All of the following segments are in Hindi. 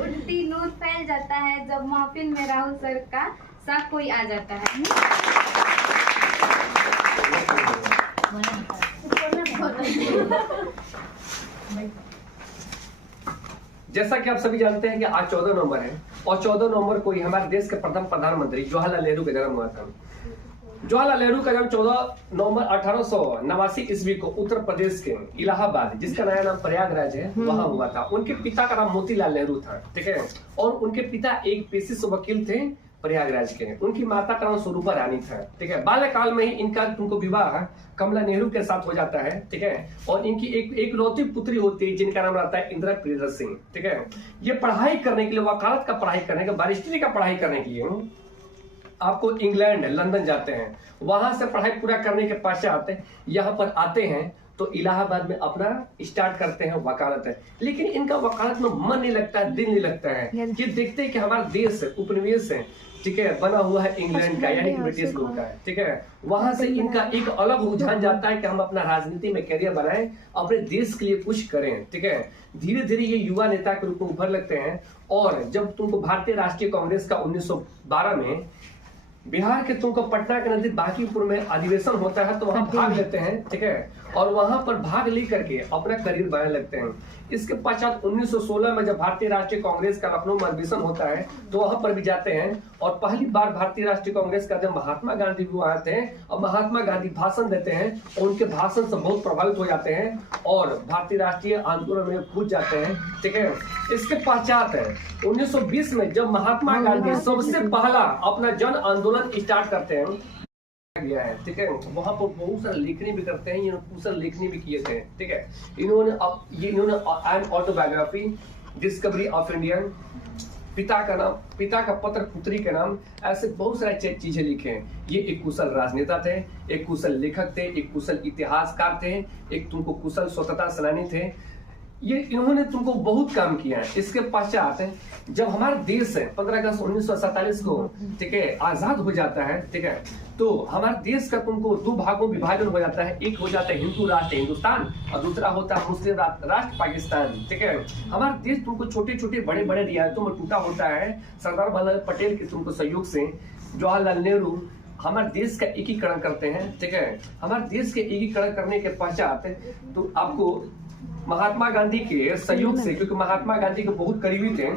उल्टी नूर फैल जाता है जब महफिल में राहुल सर का साथ कोई आ जाता है। जैसा कि आप सभी जानते हैं कि आज 14 नवंबर है और 14 नवंबर को ही हमारे देश के प्रथम प्रधानमंत्री जवाहरलाल नेहरू का जन्म हुआ था। जवाहरलाल नेहरू का जन्म 14 नवंबर 1889 ईस्वी को उत्तर प्रदेश के इलाहाबाद, जिसका नया नाम प्रयागराज है, वहां हुआ था। उनके पिता का नाम मोतीलाल नेहरू था, ठीक है, और उनके पिता एक पेशे से वकील थे, प्रयागराज के। उनकी माता का नाम स्वरूपा रानी था, ठीक है। बाल्यकाल में ही उनको विवाह कमला नेहरू के साथ हो जाता है, ठीक है, और इनकी एक लौती पुत्री होती है जिनका नाम रहता है इंदिरा प्रियदर्शी, ठीक है। ये पढ़ाई करने के लिए, वकालत का पढ़ाई करने के, बैरिस्ट्री का पढ़ाई करने के लिए आपको इंग्लैंड लंदन जाते हैं। वहां से पढ़ाई पूरा करने के पश्चात यहाँ पर आते हैं तो इलाहाबाद में अपना स्टार्ट करते हैं वकालत है। लेकिन इनका वकालत में मन नहीं लगता है, दिल नहीं लगता है। ये देखते हैं कि हमारा देश उपनिवेश है, ठीक है, बना हुआ है इंग्लैंड का, यानी कि ब्रिटिश लोग का है, ठीक है। वहां से इनका एक अलग रुझान जाता है कि हम अपना राजनीति में करियर बनाएं, अपने देश के लिए कुछ करें, ठीक है। धीरे धीरे ये युवा नेता के रूप में उभर लगते हैं। और जब तुमको भारतीय राष्ट्रीय कांग्रेस का 1912 में बिहार के तुमको पटना के नजदीक बांकीपुर में अधिवेशन होता है तो वहां भाग लेते हैं, ठीक है, और वहां पर भाग लेकर के अपना करियर बनाने लगते हैं। इसके पश्चात 1916 में जब भारतीय राष्ट्रीय कांग्रेस का लखनऊ में अधिवेशन होता है तो वहां पर भी जाते हैं। और पहली बार भारतीय राष्ट्रीय कांग्रेस का जब महात्मा गांधी भी आते हैं और महात्मा गांधी भाषण देते हैं और उनके भाषण से बहुत प्रभावित हो जाते हैं और भारतीय राष्ट्रीय आंदोलन में कूद जाते हैं, ठीक है। इसके पश्चात 1920 में जब महात्मा गांधी सबसे पहला अपना जन आंदोलन स्टार्ट करते हैं गया है, ठीक है, वहां पर बहुत सारा लेखनी भी करते हैं। ये कुशल लेखनी भी किए थे, ठीक है। इन्होंने an autobiography, discovery of Indian, पिता का पत्र, पुत्री का नाम, ऐसे बहुत सारे चीजें लिखे हैं। ये एक कुशल राजनेता थे, एक कुशल लेखक थे, एक कुशल इतिहासकार थे, एक तुमको कुशल स्वतंत्रता सेनानी थे। ये इन्होंने तुमको बहुत काम किया है। इसके पश्चात जब हमारा देश 15 अगस्त 1947 को, ठीक है, आजाद हो जाता है, ठीक है, तो हमारे देश का तुमको दो भागों में विभाजन हो जाता है। एक हो जाता है हिंदू राष्ट्र हिंदुस्तान और दूसरा होता है मुस्लिम राष्ट्र पाकिस्तान, ठीक है। हमारा देश तुमको छोटे छोटे बड़े बड़े रियायतों में टूटा होता है। सरदार वल्लभ पटेल के तुमको सहयोग से जवाहरलाल नेहरू हमारे देश का एकीकरण करते हैं, ठीक है। हमारे देश के एकीकरण करने के पश्चात तो आपको महात्मा गांधी के सहयोग से, क्योंकि महात्मा गांधी के बहुत करीबी थे,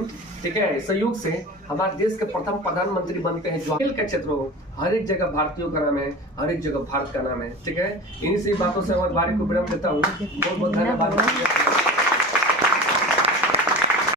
ठीक है, सहयोग से हमारे देश के प्रथम प्रधानमंत्री बनते हैं। खेल का क्षेत्र हो, हर एक जगह भारतीयों का नाम है, हर एक जगह भारत का नाम है, ठीक है। इन्हीं से बातों से हमारे बारे को विराम देता हूँ। बहुत बहुत धन्यवाद।